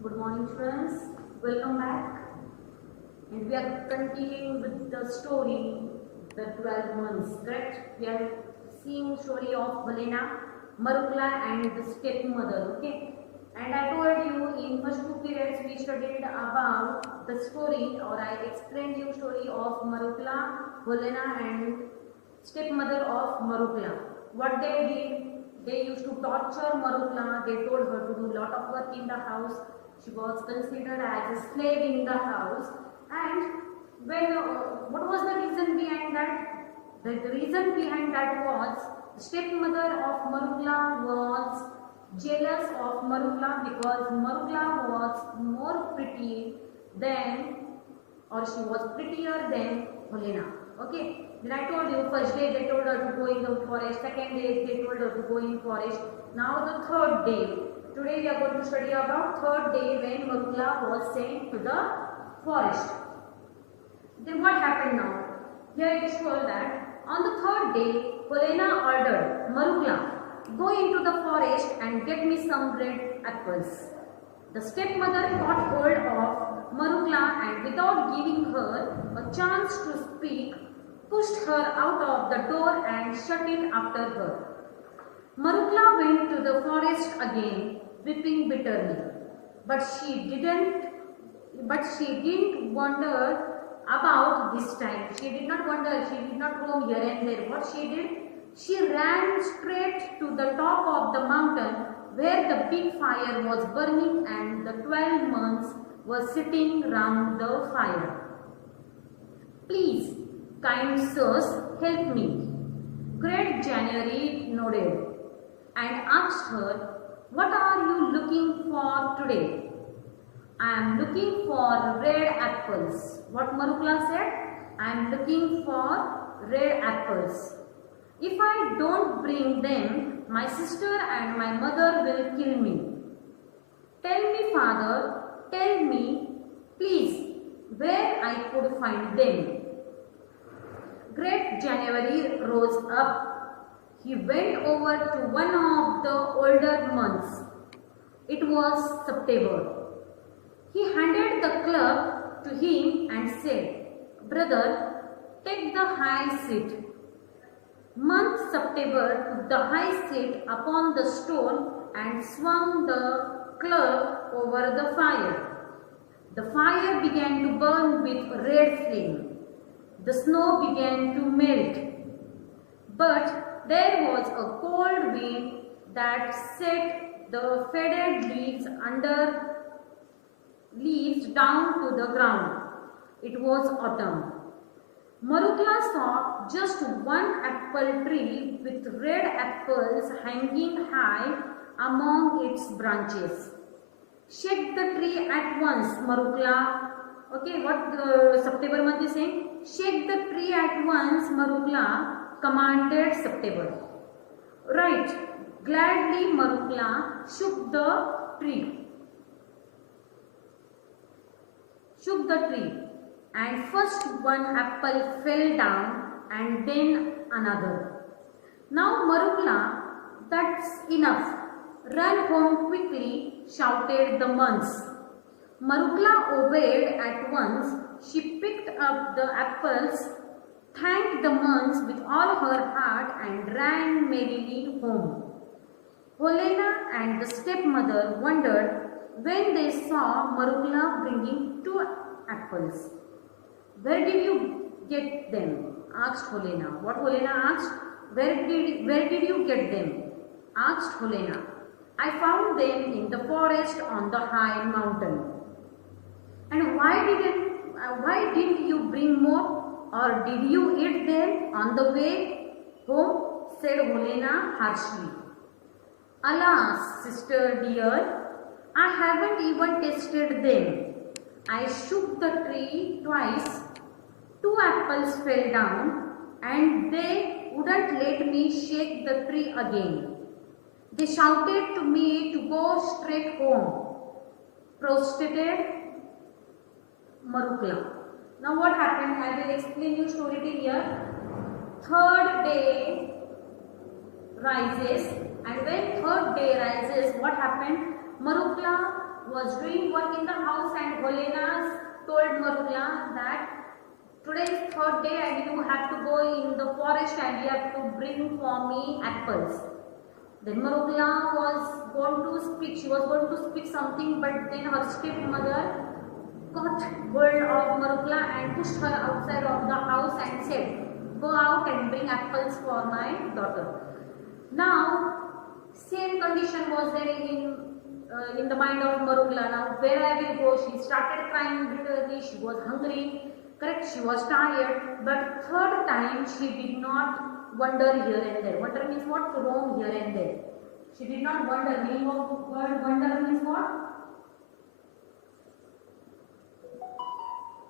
Good morning, students. Welcome back. And we are continuing with the story, the 12 months. Correct? We are seeing story of Helena, Marukla, and the stepmother. Okay. And I told you in first two periods we studied about the story, or I explained you story of Marukla, Helena, and stepmother of Marukla. What they did, they used to torture Marukla. They told her to do lot of work in the house. She was considered as a slave in the house. And when what was the reason behind that? The reason behind that was the stepmother of Marukla was jealous of Marukla because Marukla was more pretty than, or she was prettier than Helena. Okay. Then I told you, first day they told her to go in the forest, second day they told her to go in forest. Now the third day. Today we are going to study about third day when Marukla was sent to the forest. Then what happened now? Here it is told that on the third day, Helena ordered Marukla, go into the forest and get me some red apples. The stepmother caught hold of Marukla and without giving her a chance to speak, pushed her out of the door and shut it after her. Marukla went to the forest again, weeping bitterly. But she didn't wonder about this time. She did not wonder, she did not roam here and there. What she did? She ran straight to the top of the mountain where the big fire was burning and the 12 months were sitting round the fire. Please, kind sirs, help me. Great January nodded and asked her, what are you looking for today? I am looking for red apples. What Marukla said? I am looking for red apples. If I don't bring them, my sister and my mother will kill me. Tell me, father, tell me, please, where I could find them. Great January rose up. He went over to one of the older months. It was September. He handed the club to him and said, brother, take the high seat. Month September took the high seat upon the stone and swung the club over the fire. The fire began to burn with red flame. The snow began to melt. But there was a cold wind that set the faded leaves down to the ground. It was autumn. Marukla saw just one apple tree with red apples hanging high among its branches. Shake the tree at once, Marukla. Okay, what September month is saying? Shake the tree at once, Marukla commanded September. Right, gladly Marukla shook the tree. And first one apple fell down and then another. Now Marukla, that's enough. Run home quickly, shouted the months. Marukla obeyed at once. She picked up the apples, thanked the months with all her heart and ran merrily home. Helena and the stepmother wondered when they saw Marukla bringing 2 apples. Where did you get them? Asked Helena. What Helena asked? Where did you get them? Asked Helena. I found them in the forest on the high mountain. And why didn't you bring more? Or did you eat them on the way home? Said Helena harshly. Alas, sister dear, I haven't even tasted them. I shook the tree twice. 2 apples fell down and they wouldn't let me shake the tree again. They shouted to me to go straight home. Protested Marukla. Now what happened? I will explain you story till here. Third day rises, and when third day rises, what happened? Marukla was doing work in the house and Helena told Marukla that today is third day and you have to go in the forest and you have to bring for me apples. Then Marukla was going to speak, she was going to speak something, but then her stepmother got hold of Marukla and pushed her outside of the house and said, go out and bring apples for my daughter. Now, same condition was there in the mind of Marukla. Now, where I will go? She started crying bitterly, she was hungry, correct, she was tired, but third time she did not wander here and there. Wander means what? To roam here and there. She did not wander. Meaning of word wander means what?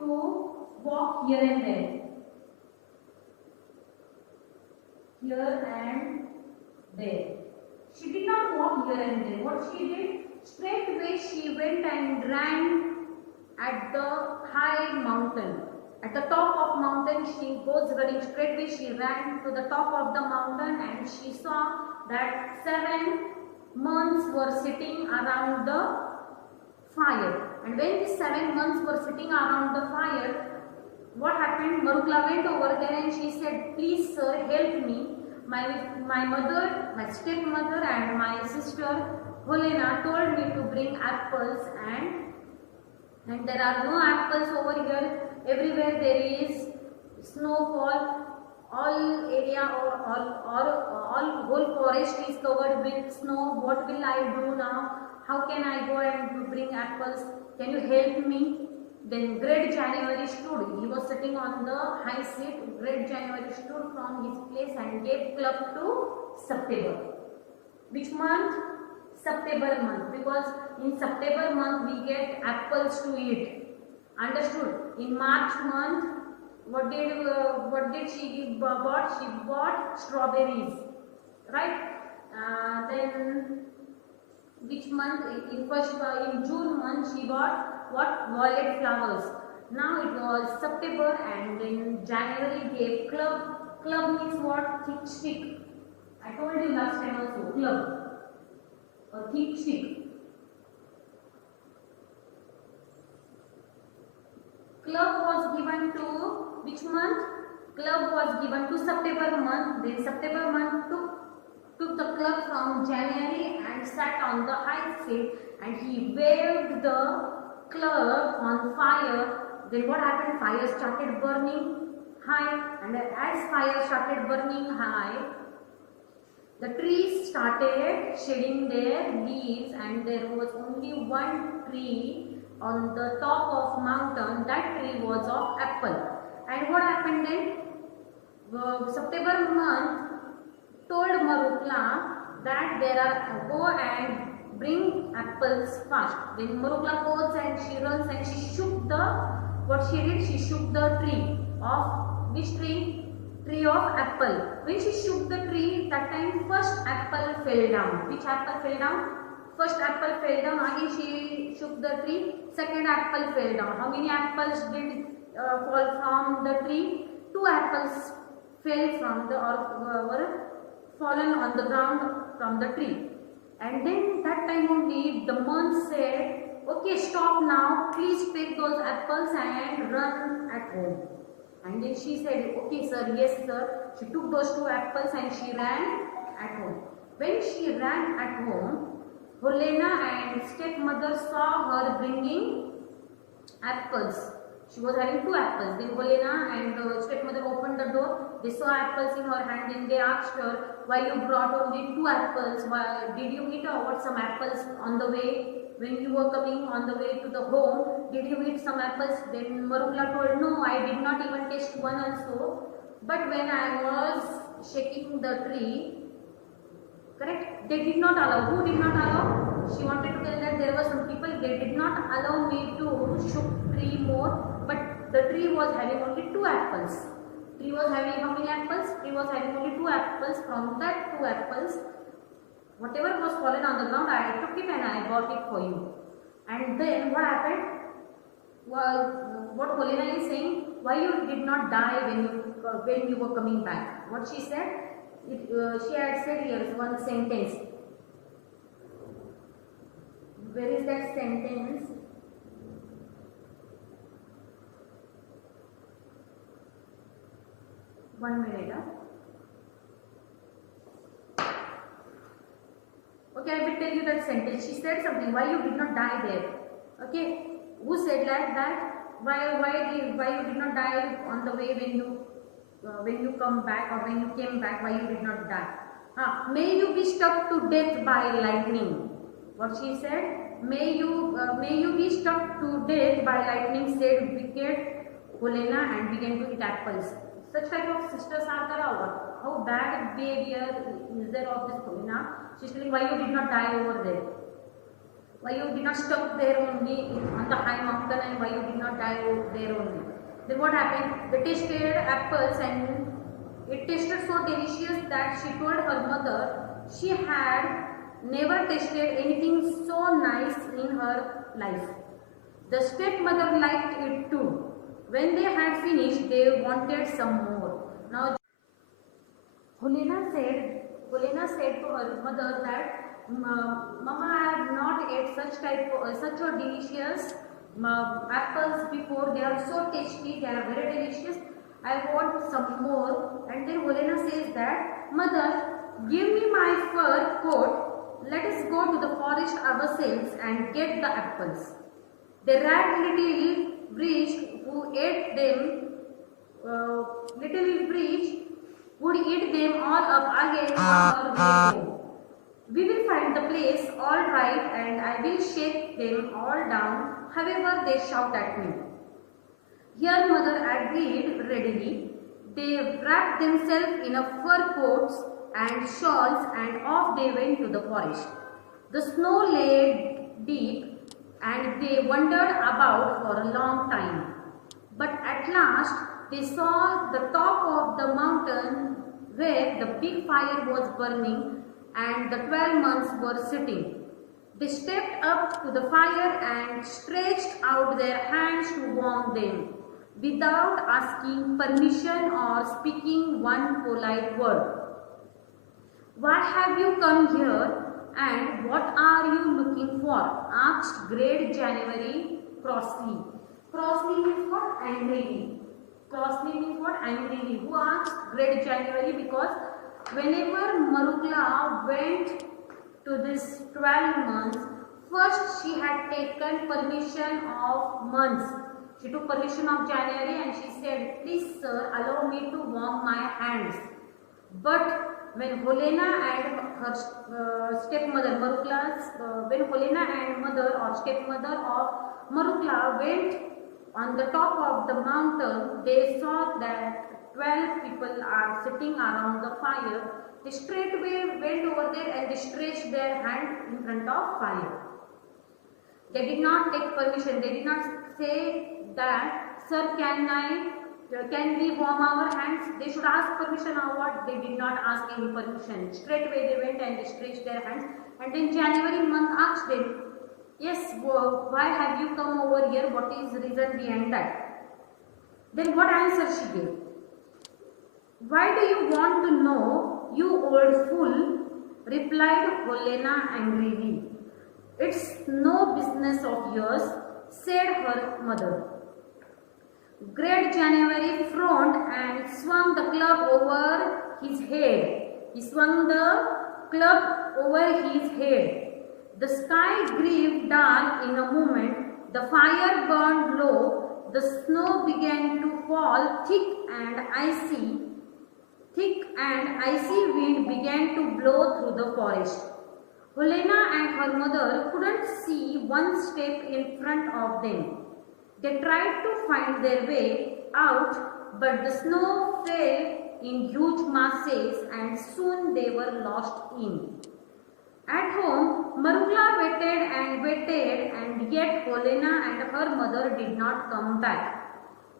To walk here and there. Here and there. She did not walk here and there. What she did? Straightway she went and ran at the high mountain. At the top of mountain she goes running. Straightway she ran to the top of the mountain and she saw that 7 months were sitting around the fire. And when the 7 months were sitting around the fire, what happened? Marukla went over there and she said, please sir, help me. My mother, my stepmother and my sister Helena told me to bring apples and there are no apples over here. Everywhere there is snowfall. All area or whole forest is covered with snow. What will I do now? How can I go and bring apples? Can you help me? Then Great January stood. He was sitting on the high seat. Great January stood from his place and gave club to September. Which month? September month. Because in September month we get apples to eat. Understood? In March month, what did she bought? She bought strawberries, right? Then which month? In June month she bought what? Violet flowers. Now it was September and in January gave club. Club means what? Thick stick. I told you last time also. Club. A thick stick. Club was given to which month? Club was given to September month. Then September month took the club from January and sat on the high seat and he waved the club on fire. Then what happened? Fire started burning high, and as fire started burning high, the trees started shedding their leaves and there was only one tree on the top of mountain. That tree was of apple. And what happened then? September month told Marukla that there are go and bring apples fast. Then Marukla goes and she runs and she shook the, what she did? She shook the tree of, which tree? Tree of apple. When she shook the tree, that time first apple fell down. Which apple fell down? First apple fell down. Again she shook the tree. Second apple fell down. How many apples did fall from the tree? 2 apples fell from the or were fallen on the ground from the tree. And then that time only the monk said, okay, stop now, please take those apples and run at home. And then she said, okay sir, yes sir. She took those 2 apples and she ran at home. When she ran at home, Helena and stepmother saw her bringing apples. She was having 2 apples. Then Helena and the stepmother opened the door. They saw apples in her hand. Then they asked her, why you brought only 2 apples? Why, did you eat or what some apples on the way? When you were coming on the way to the home, did you eat some apples? Then Marukla told, no, I did not even taste one also. But when I was shaking the tree, correct, they did not allow. Who did not allow? She wanted to tell that there were some people, they did not allow me to shook tree more, but the tree was having only 2 apples. Tree was having how many apples? Tree was having only 2 apples. From that 2 apples, whatever was fallen on the ground, I took it and I bought it for you. And then what happened? Well, what Helena is saying, why you did not die when you were coming back? What she said? She had said here one sentence. that sentence. One minute. Okay, I will tell you that sentence. She said something. Why you did not die there? Okay, who said like that? Why you did not die on the way when you come back, or when you came back? Why you did not die? May you be struck to death by lightning. What she said? May you be struck to death by lightning, said wicked Helena, and began to eat apples. Such type of sisters are there. How bad behavior is there of this Helena? She's telling why you did not die over there. Why you did not stop there only on the high mountain, and why you did not die over there only. Then what happened? They tasted apples and it tasted so delicious that she told her mother she had never tasted anything so nice in her life. The stepmother liked it too. When they had finished, they wanted some more. Now, Helena said to her mother that, Mama, I have not ate such a delicious apples before. They are so tasty. They are very delicious. I want some more. And then Helena says that, Mother, give me my fur coat. Let us go to the forest ourselves and get the apples. The rat little breech who ate them, would eat them all up again on her way home. We will find the place all right, and I will shake them all down, however they shout at me. Here mother agreed readily. They wrapped themselves in a fur coats and shawls, and off they went to the forest. The snow lay deep, and they wandered about for a long time. But at last they saw the top of the mountain where the big fire was burning and the 12 months were sitting. They stepped up to the fire and stretched out their hands to warm them, without asking permission or speaking one polite word. Why have you come here, and what are you looking for? Asked Great January crossly. Crossly means what? Angrily. Crossly means what? Angrily. Who asked Great January? Because whenever Marugla went to this 12 months, first she had taken permission of months. She took permission of January and she said, please sir, allow me to warm my hands. But when Helena and her stepmother Marugla, when Helena and mother or stepmother of Marugla went on the top of the mountain, they saw that 12 people are sitting around the fire. They straightway went over there and they stretched their hand in front of fire. They did not take permission. They did not say that, sir, can we warm our hands? They should ask permission or what? They did not ask any permission. Straightway they went and they stretched their hands. And then January month asked them, yes, why have you come over here? What is the reason behind that? Then what answer she gave? Why do you want to know, you old fool? Replied Helena angrily. It's no business of yours, said her mother. Great January frowned and swung the club over his head. He swung the club over his head. The sky grew dark in a moment. The fire burned low. The snow began to fall thick and icy. Thick and icy wind began to blow through the forest. Helena and her mother couldn't see one step in front of them. They tried to find their way out, but the snow fell in huge masses and soon they were lost in. At home, Marugla waited and yet Helena and her mother did not come back.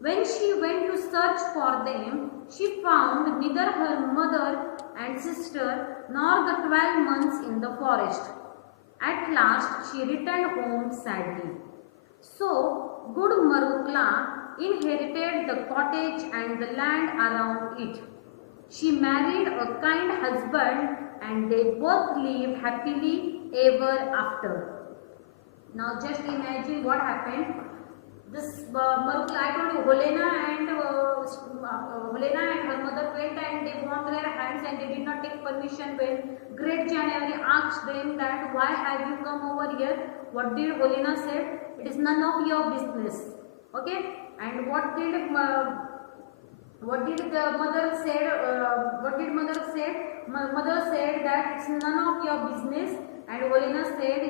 When she went to search for them, she found neither her mother and sister nor the 12 months in the forest. At last, she returned home sadly. So, good Marugla inherited the cottage and the land around it. She married a kind husband and they both lived happily ever after. Now just imagine what happened. This Marukla, I told you, Helena and her mother went and they washed their hands and they did not take permission when Great January asked them that why have you come over here? What did Helena said? It is none of your business. Okay? And what did the mother said? What did mother said? Mother said that it's none of your business. And Helena said,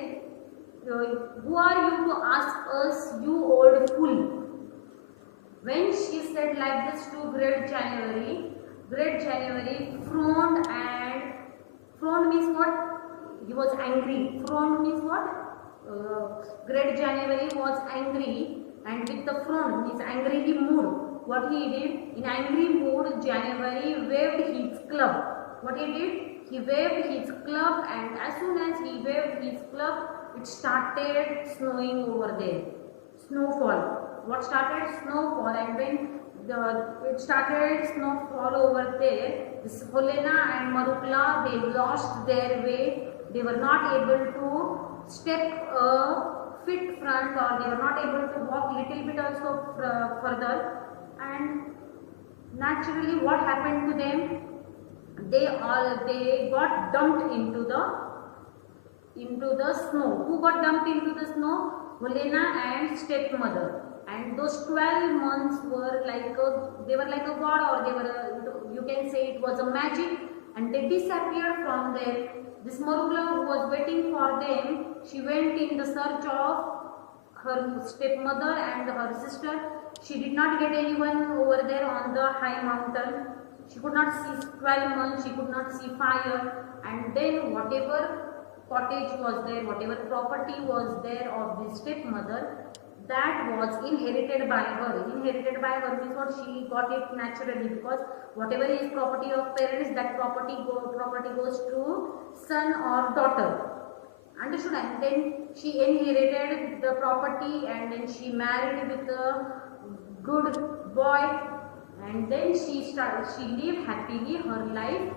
who are you to ask us, you old fool? When she said like this to Great January frowned, and frowned means what? He was angry. Frowned means what? Great January was angry, and with the frown means angrily mood. What he did? In angry mood, January waved his club. What he did? He waved his club, and as soon as he waved his club, it started snowing over there. Snowfall. What started? Snowfall. And when it started snowfall over there, this Helena and Marukla, they lost their way. They were not able to step a feet front, or they were not able to walk little bit also further. And naturally, what happened to them? They got dumped into the snow. Who got dumped into the snow? Helena and stepmother. And those 12 months were like a god, or you can say it was a magic, and they disappeared from there. This Marukla, who was waiting for them, she went in the search of her stepmother and her sister. She did not get anyone over there on the high mountain. She could not see 12 months, she could not see fire, and then whatever cottage was there, whatever property was there of the stepmother, that was inherited by her. Inherited by her means what? She got it naturally, because whatever is property of parents, that property goes to son or daughter. Understood? And then she inherited the property, and then she married with a good boy, and then she lived happily her life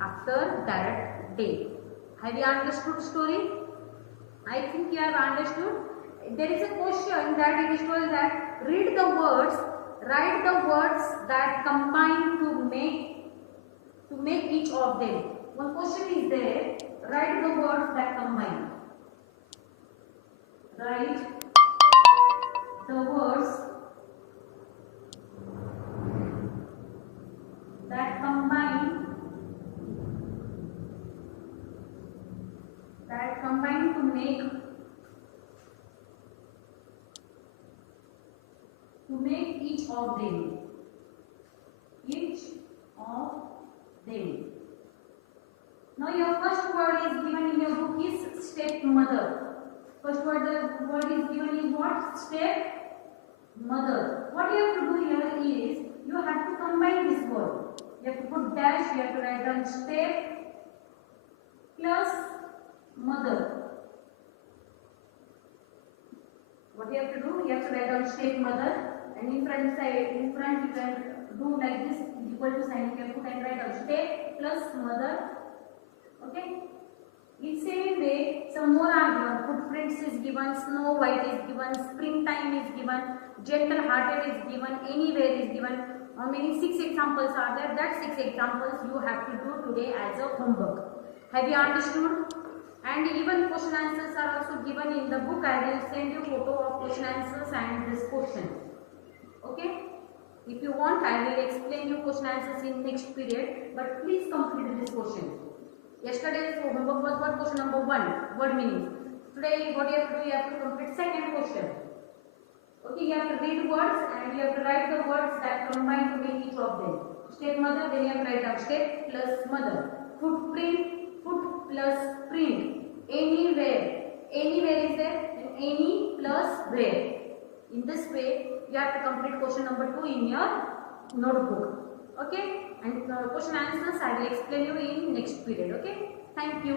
after that day. Have you understood story? I think you have understood. There is a question that it is told that write the words that combine to make each of them. One question is there. Write the words that combine. Write the words that combine to make each of them. Each of them. Now your first word is given in your book is stepmother. First word is given in what? Stepmother. What you have to do here is you have to combine this word. You have to put dash, you have to write down step plus mother. What you have to do? You have to write down stepmother, and in front you can do like this, equal to sign. You can put and write down step plus mother. Okay? In same way, some more are given. Footprints is given, Snow White is given, springtime is given, gentle hearted is given, anywhere is given. How many? 6 examples are there. That 6 examples you have to do today as a homework. Have you understood? And even question answers are also given in the book. I will send you photo of question answers and this question. Okay? If you want, I will explain you question answers in next period. But please complete this question. Yesterday's homework was what? Question number 1, word meaning. Today what you have to do? You have to complete second question. Okay, you have to read words and you have to write the words that combine to make each of them. Stepmother, then you have to write down step plus mother. Footprint, foot plus print. Anywhere. Anywhere is there, and any plus where. In this way, you have to complete question number 2 in your notebook. Okay? And question answers I will explain you in next period. Okay? Thank you.